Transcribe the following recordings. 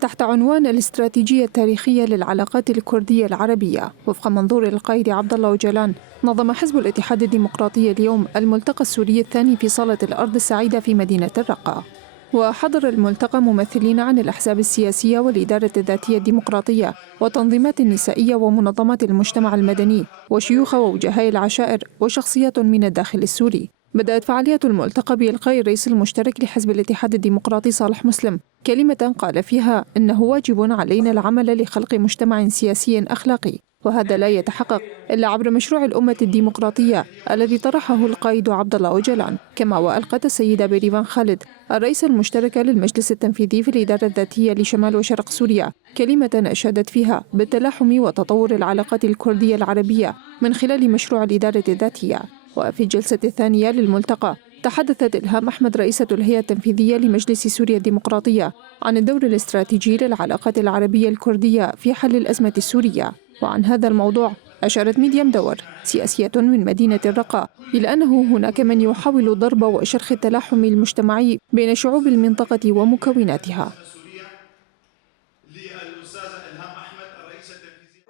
تحت عنوان الاستراتيجية التاريخية للعلاقات الكردية العربية. وفق منظور القائد عبد الله أوجلان، نظم حزب الاتحاد الديمقراطي اليوم الملتقى السوري الثاني في صالة الأرض السعيدة في مدينة الرقة. وحضر الملتقى ممثلين عن الأحزاب السياسية والإدارة الذاتية الديمقراطية والتنظيمات النسائية ومنظمات المجتمع المدني وشيوخ ووجهاء العشائر وشخصيات من الداخل السوري. بدأت فعالية الملتقى بإلقاء الرئيس المشترك لحزب الاتحاد الديمقراطي صالح مسلم كلمة قال فيها إنه واجب علينا العمل لخلق مجتمع سياسي أخلاقي، وهذا لا يتحقق إلا عبر مشروع الأمة الديمقراطية الذي طرحه القائد عبد الله أوجلان. كما وألقت السيدة بيريفان خالد الرئيس المشترك للمجلس التنفيذي في الإدارة الذاتية لشمال وشرق سوريا كلمة أشادت فيها بالتلاحم وتطور العلاقات الكردية العربية من خلال مشروع الإدارة الذاتية. وفي الجلسة الثانية للملتقى تحدثت إلهام أحمد رئيسة الهيئة التنفيذية لمجلس سوريا الديمقراطية عن الدور الاستراتيجي للعلاقات العربية الكردية في حل الأزمة السورية. وعن هذا الموضوع أشارت ميديام دور سياسية من مدينة الرقة إلى أنه هناك من يحاول ضرب وشرخ التلاحم المجتمعي بين شعوب المنطقة ومكوناتها.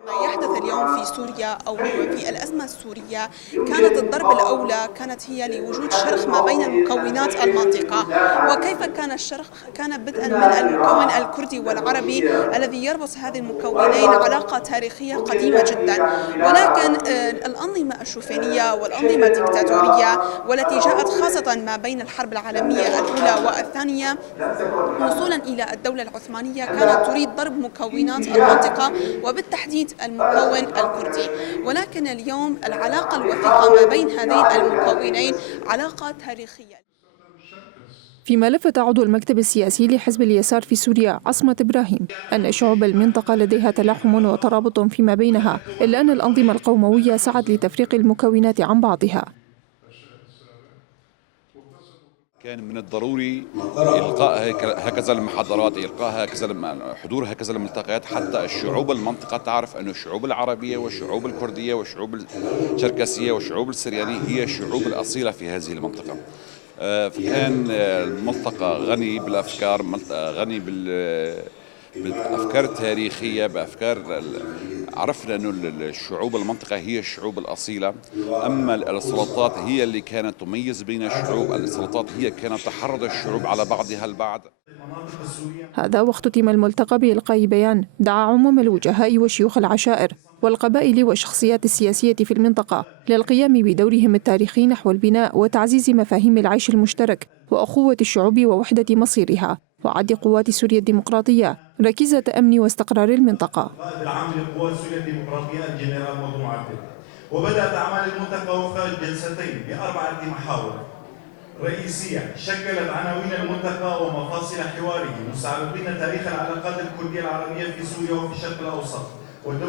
ما يحدث اليوم في سوريا أو في الأزمة السورية كانت الضربة الأولى كانت هي لوجود شرخ ما بين المكونات المنطقة. وكيف كان الشرخ؟ كان بدءا من المكون الكردي والعربي الذي يربط هذه المكونين علاقة تاريخية قديمة جدا، ولكن الأنظمة الشوفينية والأنظمة الدكتاتورية والتي جاءت خاصة ما بين الحرب العالمية الأولى والثانية وصولا إلى الدولة العثمانية كانت تريد ضرب مكونات المنطقة وبالتحديد المكون الكردي. ولكن اليوم العلاقة الوثيقة ما بين هذين المكونين علاقة تاريخية. فيما لفت عضو المكتب السياسي لحزب اليسار في سوريا عصمة إبراهيم أن شعوب المنطقة لديها تلاحم وترابط فيما بينها، إلا أن الأنظمة القوموية سعت لتفريق المكونات عن بعضها. كان من الضروري إلقاء هكذا المحاضرات، إلقاء حضور هكذا الملتقيات حتى الشعوب المنطقة تعرف أن الشعوب العربية والشعوب الكردية والشعوب الشركسية والشعوب السريانية هي الشعوب الأصيلة في هذه المنطقة. فكان الملتقى غني بالأفكار، غني بالأفكار التاريخية، بأفكار عرفنا أن الشعوب المنطقة هي الشعوب الأصيلة، أما السلطات هي اللي كانت تميز بين الشعوب، السلطات هي كانت تحرض الشعوب على بعضها البعض. هذا واختتم الملتقى بإلقاء بيان دعا عموم الوجهاء وشيوخ العشائر والقبائل والشخصيات السياسية في المنطقة للقيام بدورهم التاريخي نحو البناء وتعزيز مفاهيم العيش المشترك وأخوة الشعوب ووحدة مصيرها، وعد قوات سوريا الديمقراطية ركيزة أمن واستقرار المنطقة. القائد العام لقوات سوريا الديمقراطية الجنرال مضو معتل. وبدأت أعمال الملتقى وفق جلستين ب4 محاور رئيسية شكلت عناوين الملتقى ومفاصل حواره، مستعرضين تاريخ العلاقات الكردية العربية في سوريا وفي الشرق الأوسط